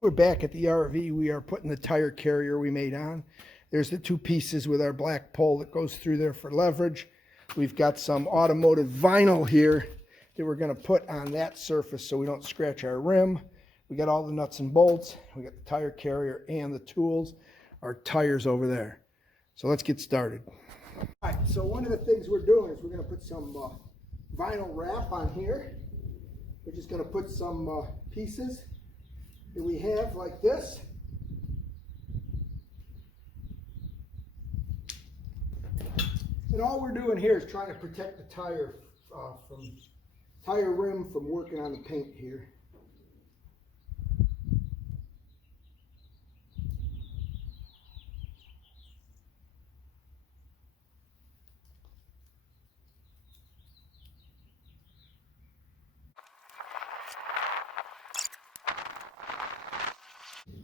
We're back at the RV. We are putting the tire carrier we made on. There's the two pieces with our black pole that goes through there for leverage. We've got some automotive vinyl here that we're going to put on that surface so we don't scratch our rim. We got all the nuts and bolts. We got the tire carrier and the tools. Our tires over there. So let's get started. All right, so one of the things we're doing is we're going to put some vinyl wrap on here. We're just going to put some pieces that we have like this. And all we're doing here is trying to protect the tire rim from working on the paint here.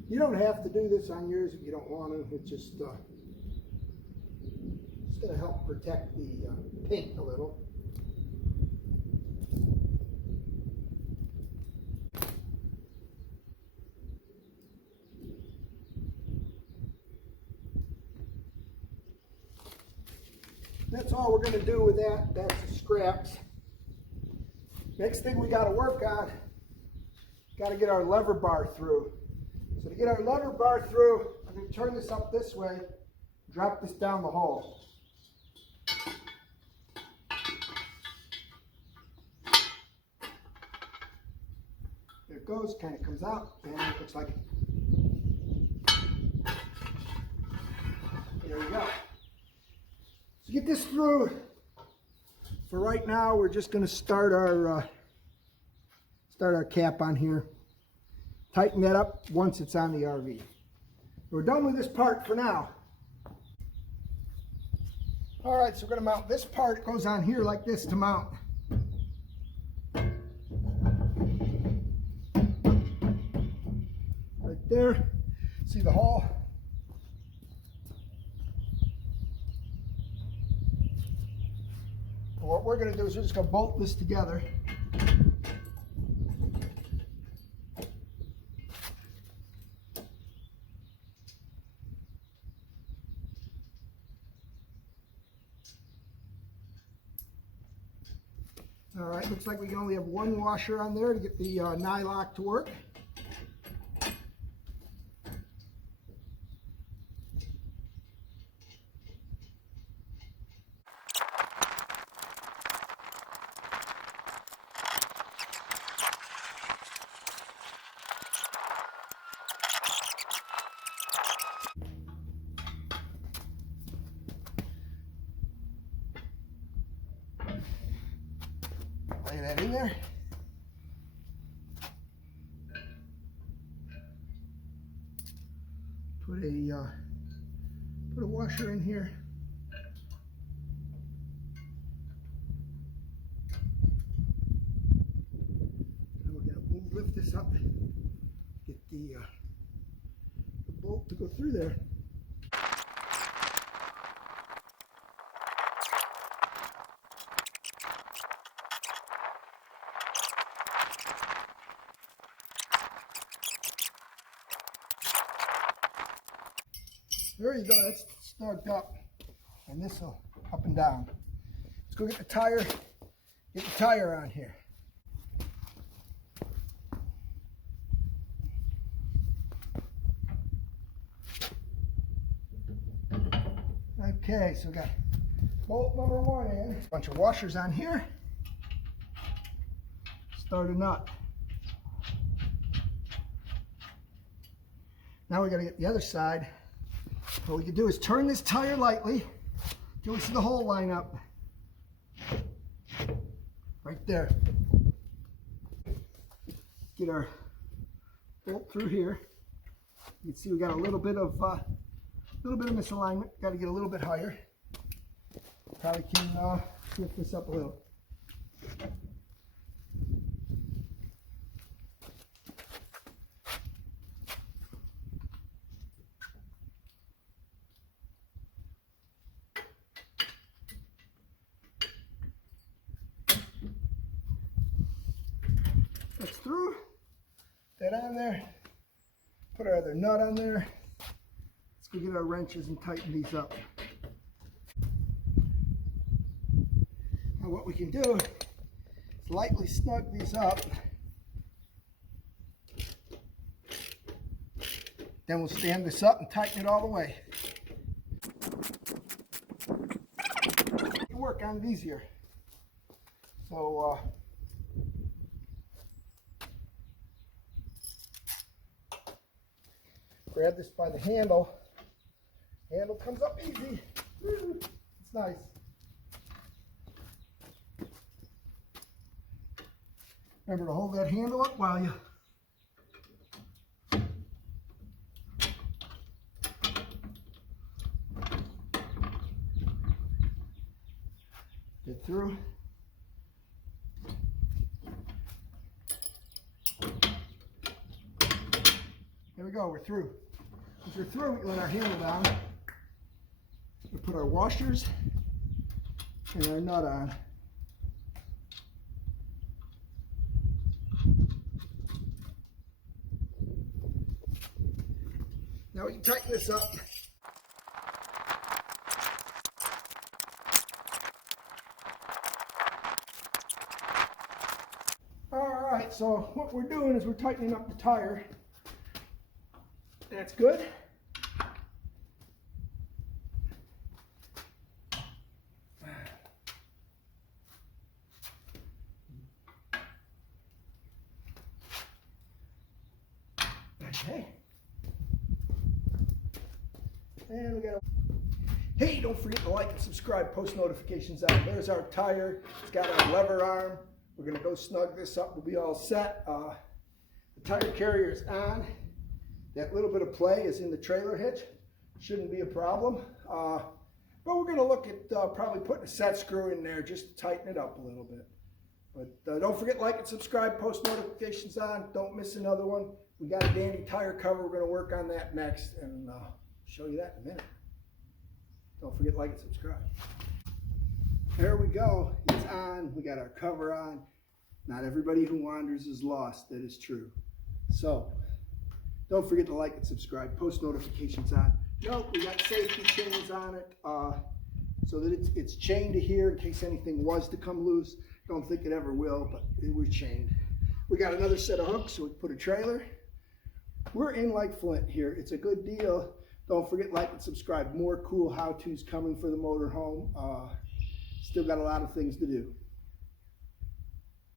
You don't have to do this on yours if you don't want to. It's just going to help protect the paint a little. That's all we're going to do with that. That's the scraps. Next thing we got to work on, got to get our lever bar through. So to get our lever bar through, I'm going to turn this up this way, drop this down the hole. There it goes, kind of comes out, and it looks like, there we go. So get this through. For right now, we're just going to start our cap on here. Tighten that up once it's on the RV. We're done with this part for now. All right, so we're going to mount this part. It goes on here like this to mount. Right there. See the hole? What we're going to do is we're just going to bolt this together. All right, looks like we can only have one washer on there to get the nylock to work. Lay that in there. Put a washer in here. And we're going to lift this up, get the bolt to go through there. There you go, that's started up, and this will up and down. Let's go get the tire on here. Okay, so we got bolt number one in. A bunch of washers on here. Starting up. Now we got to get the other side. What we can do is turn this tire lightly till we see the hole line up. Right there. Get our bolt through here. You can see we got a little bit of misalignment. Got to get a little bit higher. Probably can lift this up a little. That's through. That on there. Put our other nut on there. Let's go get our wrenches and tighten these up. Now what we can do is lightly snug these up. Then we'll stand this up and tighten it all the way. You work on it easier. So grab this by the handle. Handle comes up easy. Woo, it's nice. Remember to hold that handle up while you get through. There we go, we're through. Once we're through, we can let our handle down. We put our washers and our nut on. Now we can tighten this up. All right, so what we're doing is we're tightening up the tire. That's good. Okay. And we got hey, don't forget to like and subscribe, post notifications on. There's our tire. It's got our lever arm. We're going to go snug this up. We'll be all set. The tire carrier is on. That little bit of play is in the trailer hitch. Shouldn't be a problem. But we're going to look at probably putting a set screw in there just to tighten it up a little bit. But don't forget, like and subscribe, post notifications on. Don't miss another one. We got a dandy tire cover. We're going to work on that next and show you that in a minute. Don't forget, like and subscribe. There we go. It's on. We got our cover on. Not everybody who wanders is lost. That is true. So don't forget to like and subscribe. Post notifications on. Note we got safety chains on it so that it's chained to here in case anything was to come loose. Don't think it ever will, but we're chained. We got another set of hooks so we can put a trailer. We're in like Flint here. It's a good deal. Don't forget, like and subscribe. More cool how-tos coming for the motorhome. Still got a lot of things to do.